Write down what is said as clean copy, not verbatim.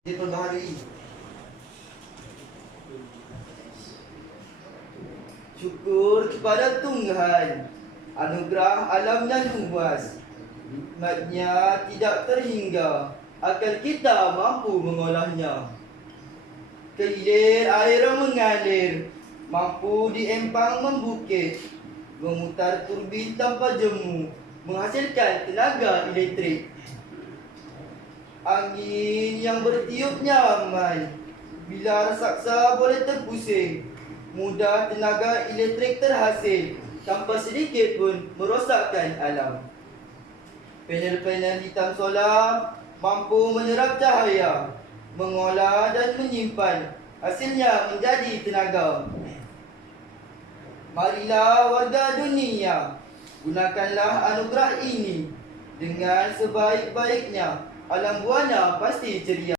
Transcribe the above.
Diperbaharui. Syukur kepada Tuhan, anugerah alamnya luas, nikmatnya tidak terhingga, akal kita mampu mengolahnya. Kehilir air mengalir, mampu diempang membukit, memutar turbin tanpa jemu, menghasilkan tenaga elektrik. Angin yang bertiup nyaman, bila raksasa boleh terpusing, mudah tenaga elektrik terhasil, tanpa sedikit pun merosakkan alam. Panel-panel hitam solar mampu menyerap cahaya, mengolah dan menyimpan, hasilnya menjadi tenaga. Marilah warga dunia, gunakanlah anugerah ini dengan sebaik-baiknya. Alam buana pasti ceria.